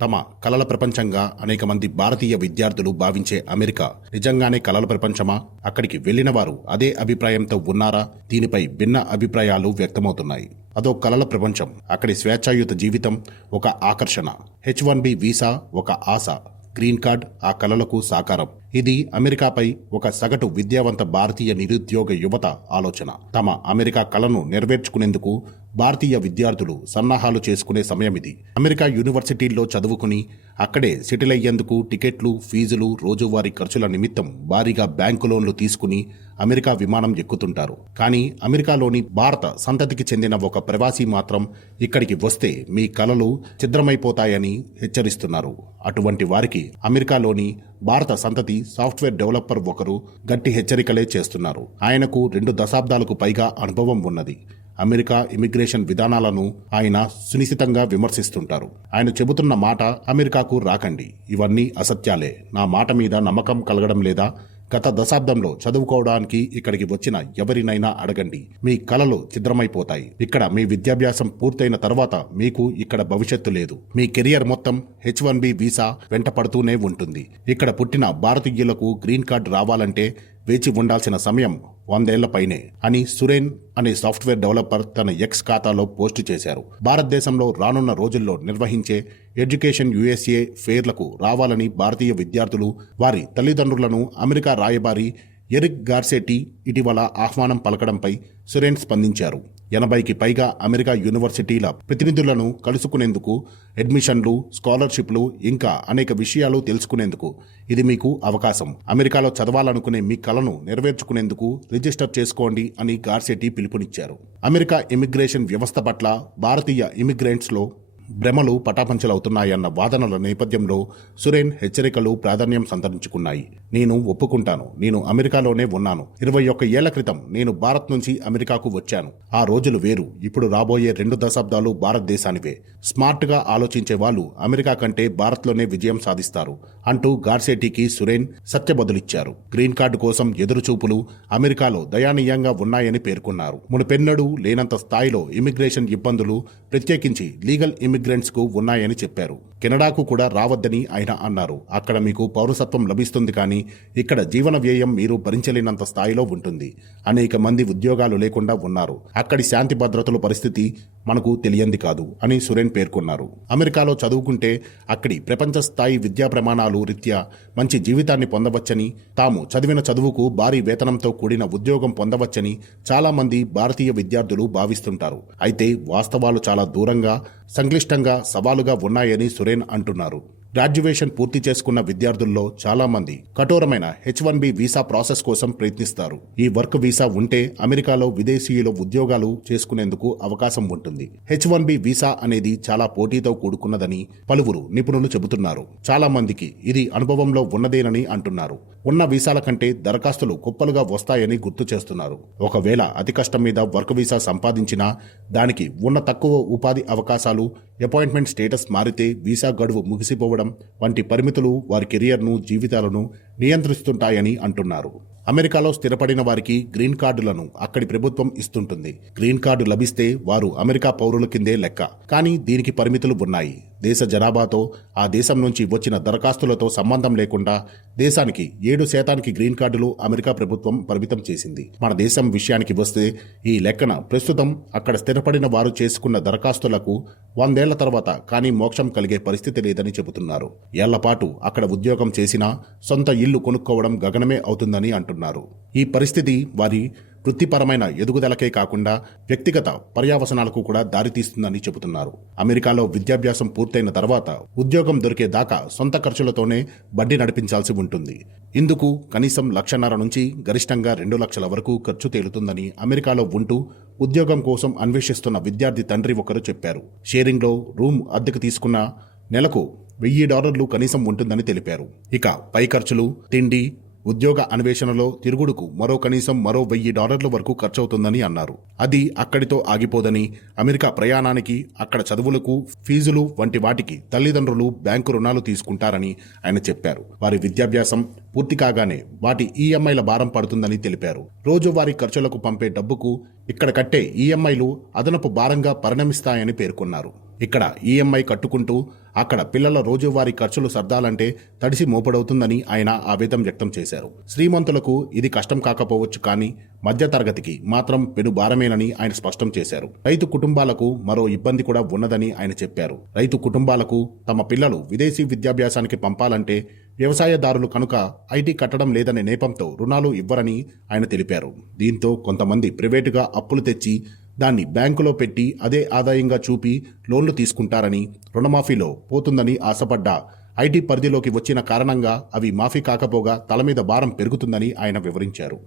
తమ కలల ప్రపంచంగా అనేక మంది భారతీయ విద్యార్థులు భావించే అమెరికా నిజంగానే కలల ప్రపంచమా? అక్కడికి వెళ్ళిన వారు అదే అభిప్రాయంతో ఉన్నారా? దీనిపై భిన్న అభిప్రాయాలు వ్యక్తమవుతున్నాయి. అదో కలల ప్రపంచం అక్కడి స్వేచ్ఛాయుత జీవితం ఒక ఆకర్షణ. హెచ్ వన్ బి వీసా ఒక ఆశ. గ్రీన్ కార్డ్ ఆ కలలకు సాకారం. ఇది అమెరికాపై ఒక సగటు విద్యావంత భారతీయ నిరుద్యోగ యువత ఆలోచన. తమ అమెరికా కళను నెరవేర్చుకునేందుకు భారతీయ విద్యార్థులు సన్నాహాలు చేసుకునే సమయం ఇది అమెరికా యూనివర్సిటీల్లో చదువుకుని అక్కడే సెటిల్ అయ్యేందుకు టికెట్లు ఫీజులు రోజువారీ ఖర్చుల నిమిత్తం భారీగా బ్యాంకు లోన్లు తీసుకుని అమెరికా విమానం ఎక్కుతుంటారు. కానీ అమెరికాలోని భారత సంతతికి చెందిన ఒక ప్రవాసీ మాత్రం ఇక్కడికి వస్తే మీ కలలు ఛిద్రమైపోతాయని హెచ్చరిస్తున్నారు. అటువంటి వారికి అమెరికాలోని భారత సంతతి సాఫ్ట్వేర్ డెవలపర్ ఒకరు గట్టి హెచ్చరికలే చేస్తున్నారు. ఆయనకు రెండు దశాబ్దాలకు పైగా అనుభవం ఉన్నది. అమెరికా ఇమిగ్రేషన్ విధానాలను ఆయన సునిశితంగా విమర్శిస్తుంటారు. ఆయన చెబుతున్న మాట అమెరికాకు రాకండి. ఇవన్నీ అసత్యాలే. నా మాట మీద నమ్మకం కలగడం లేదా? గత దశాబ్దంలో చదువుకోవడానికి ఇక్కడికి వచ్చిన ఎవరినైనా అడగండి. మీ కలలు ఛిద్రమైపోతాయి. ఇక్కడ మీ విద్యాభ్యాసం పూర్తయిన తర్వాత మీకు ఇక్కడ భవిష్యత్తు లేదు. మీ కెరియర్ మొత్తం హెచ్ వన్ బి వీసా వెంట పడుతూనే ఉంటుంది. ఇక్కడ పుట్టిన భారతీయులకు గ్రీన్ కార్డు రావాలంటే వేచి ఉండాల్సిన సమయం వందేళ్ళ పైనే అని సురేన్ అనే సాఫ్ట్వేర్ డెవలపర్ తన ఎక్స్ ఖాతాలో పోస్టు చేశారు. భారతదేశంలో రానున్న రోజుల్లో నిర్వహించే ఎడ్యుకేషన్ యుఎస్ఏ ఫెయిర్లకు రావాలని భారతీయ విద్యార్థులు వారి తల్లిదండ్రులను అమెరికా రాయబారి ఎరిక్ గార్సెటీ ఇటీవల ఆహ్వానం పలకడంపై సురేన్ స్పందించారు. ఎనభైకి పైగా అమెరికా యూనివర్సిటీల ప్రతినిధులను కలుసుకునేందుకు అడ్మిషన్లు స్కాలర్షిప్లు ఇంకా అనేక విషయాలు తెలుసుకునేందుకు ఇది మీకు అవకాశం. అమెరికాలో చదవాలనుకునే మీ కలను నెరవేర్చుకునేందుకు రిజిస్టర్ చేసుకోండి అని గార్సెట్టి పిలుపునిచ్చారు. అమెరికా ఇమిగ్రేషన్ వ్యవస్థ పట్ల భారతీయ ఇమిగ్రెంట్స్లో భ్రమలు పటాపంచలవుతున్నాయన్న వాదనల నేపథ్యంలో సురేన్ హెచ్చరికలు ప్రాధాన్యం సంతరించుకున్నాయి. నేను ఒప్పుకుంటాను. నేను అమెరికాలోనే ఉన్నాను. ఇరవై ఒక్క ఏళ్ళ క్రితం నేను భారత్ నుంచి అమెరికాకు వచ్చాను. ఆ రోజులు వేరు. ఇప్పుడు రాబోయే రెండు దశాబ్దాలు భారతదేశానివే. స్మార్ట్గా ఆలోచించే వాళ్ళు అమెరికా కంటే భారత్లోనే విజయం సాధిస్తారు అంటూ గార్సెటీకి సురేన్ సత్యబదులిచ్చారు గ్రీన్ కార్డు కోసం ఎదురుచూపులు అమెరికాలో దయానీయంగా ఉన్నాయని పేర్కొన్నారు. మునుపెన్నడూ లేనంత స్థాయిలో ఇమిగ్రేషన్ ఇబ్బందులు ప్రత్యేకించి లీగల్ ఇమిగ్రెంట్స్ ఇమిగ్రెంట్స్కు ఉన్నాయని చెప్పారు. కెనడాకు కూడా రావద్దని ఆయన అన్నారు. అక్కడ మీకు పౌరసత్వం లభిస్తుంది కానీ ఇక్కడ జీవన వ్యయం మీరు భరించలేనంత స్థాయిలో ఉంటుంది. అనేక మంది ఉద్యోగాలు లేకుండా ఉన్నారు. అక్కడి శాంతి భద్రతల పరిస్థితి మనకు తెలియంది కాదు అని సురేన్ పేర్కొన్నారు. అమెరికాలో చదువుకుంటే అక్కడి ప్రపంచ స్థాయి విద్యా ప్రమాణాలు రీత్యా మంచి జీవితాన్ని పొందవచ్చని తాము చదివిన చదువుకు భారీ వేతనంతో కూడిన ఉద్యోగం పొందవచ్చని చాలామంది భారతీయ విద్యార్థులు భావిస్తుంటారు. అయితే వాస్తవాలు చాలా దూరంగా సంక్లిష్టంగా సవాలుగా ఉన్నాయని సురేన్ అంటున్నారు. గ్రాడ్యుయేషన్ పూర్తి చేసుకున్న విద్యార్థుల్లో చాలామంది కఠోరమైన H one B visa process కోసం ప్రయత్నిస్తారు. ఈ వర్క్ వీసా ఉంటే అమెరికాలో విదేశీయులు ఉద్యోగాలు చేసుకునేందుకు అవకాశం ఉంటుంది. హెచ్ వన్ బి వీసా అనేది చాలా పోటీతో కూడుకున్నదని పలువురు నిపుణులు చెబుతున్నారు. చాలా మందికి ఇది అనుభవంలో ఉన్నదేనని అంటున్నారు. ఉన్న వీసాల కంటే దరఖాస్తులు కుప్పలుగా వస్తాయని గుర్తు చేస్తున్నారు. ఒకవేళ అతి కష్టం మీద వర్క్ వీసా సంపాదించినా దానికి ఉన్న తక్కువ ఉపాధి అవకాశాలు అపాయింట్మెంట్ స్టేటస్ మారితే వీసా గడువు ముగిసిపోవడం వంటి పరిమితులు వారి కెరియర్ను జీవితాలను నియంత్రిస్తుంటాయని అంటున్నారు. అమెరికాలో స్థిరపడిన వారికి గ్రీన్ కార్డులను అక్కడి ప్రభుత్వం ఇస్తుంటుంది. గ్రీన్ కార్డు లభిస్తే వారు అమెరికా పౌరుల కిందే లెక్క. కానీ దీనికి పరిమితులు ఉన్నాయి. దేశ జనాభాతో ఆ దేశం నుంచి వచ్చిన దరఖాస్తులతో సంబంధం లేకుండా దేశానికి ఏడు శాతానికి గ్రీన్ కార్డులు అమెరికా ప్రభుత్వం పరిమితం చేసింది. మన దేశం విషయానికి వస్తే ఈ లెక్కన ప్రస్తుతం అక్కడ స్థిరపడిన వారు చేసుకున్న దరఖాస్తులకు వందేళ్ళ తర్వాత కానీ మోక్షం కలిగే పరిస్థితి లేదని చెబుతున్నారు. ఏళ్ళపాటు అక్కడ ఉద్యోగం చేసినా సొంత ఇల్లు కొనుక్కోవడం గగనమే అవుతుందని అంటున్నారు. ఈ పరిస్థితి వారి వృత్తిపరమైన ఎదుగుదలకే కాకుండా వ్యక్తిగత పర్యావసనాలకు కూడా దారితీస్తుందని చెబుతున్నారు. అమెరికాలో విద్యాభ్యాసం పూర్తయిన తర్వాత ఉద్యోగం దొరికే దాకా సొంత ఖర్చులతోనే బండి నడిపించాల్సి ఉంటుంది. ఇందుకు కనీసం లక్షన్నర నుంచి గరిష్టంగా రెండు లక్షల వరకు ఖర్చు తేలుతుందని అమెరికాలో ఉంటూ ఉద్యోగం కోసం అన్వేషిస్తున్న విద్యార్థి తండ్రి ఒకరు చెప్పారు. షేరింగ్లో రూమ్ అద్దెకు తీసుకున్న నెలకు వెయ్యి డాలర్లు కనీసం ఉంటుందని తెలిపారు. ఇక పై ఖర్చులు తిండి ఉద్యోగ అన్వేషణలో తిరుగుడుకు మరో కనీసం మరో వెయ్యి డాలర్ల వరకు ఖర్చవుతుందని అన్నారు. అది అక్కడితో ఆగిపోదని అమెరికా ప్రయాణానికి అక్కడ చదువులకు ఫీజులు వంటి వాటికి తల్లిదండ్రులు బ్యాంకు రుణాలు తీసుకుంటారని ఆయన చెప్పారు. వారి విద్యాభ్యాసం పూర్తి కాగానే వాటి ఈఎంఐల భారం పడుతుందని తెలిపారు. రోజువారీ ఖర్చులకు పంపే డబ్బుకు ఇక్కడ కట్టే ఈఎంఐలు అదనపు భారంగా పరిణమిస్తాయని పేర్కొన్నారు. ఇక్కడ ఈఎంఐ కట్టుకుంటూ అక్కడ పిల్లల రోజువారీ ఖర్చులు సర్దాలంటే తడిసి మోపడవుతుందని ఆయన ఆవేదం వ్యక్తం చేశారు. శ్రీమంతులకు ఇది కష్టం కాకపోవచ్చు కానీ మధ్యతరగతికి మాత్రం పెను భారమేనని ఆయన స్పష్టం చేశారు. రైతు కుటుంబాలకు మరో ఇబ్బంది కూడా ఉన్నదని ఆయన చెప్పారు. రైతు కుటుంబాలకు తమ పిల్లలు విదేశీ విద్యాభ్యాసానికి పంపాలంటే వ్యవసాయదారులు కనుక ఐటీ కట్టడం లేదనే నేపంతో రుణాలు ఇవ్వరని ఆయన తెలిపారు. దీంతో కొంతమంది ప్రైవేటుగా అప్పులు తెచ్చి దాన్ని బ్యాంకులో పెట్టి అదే ఆదాయంగా చూపి లోన్లు తీసుకుంటారని రుణమాఫీలో పోతుందని ఆశపడ్డ. ఐటీ పరిధిలోకి వచ్చిన కారణంగా అవి మాఫీ కాకపోగా తల మీద భారం పెరుగుతుందని ఆయన వివరించారు.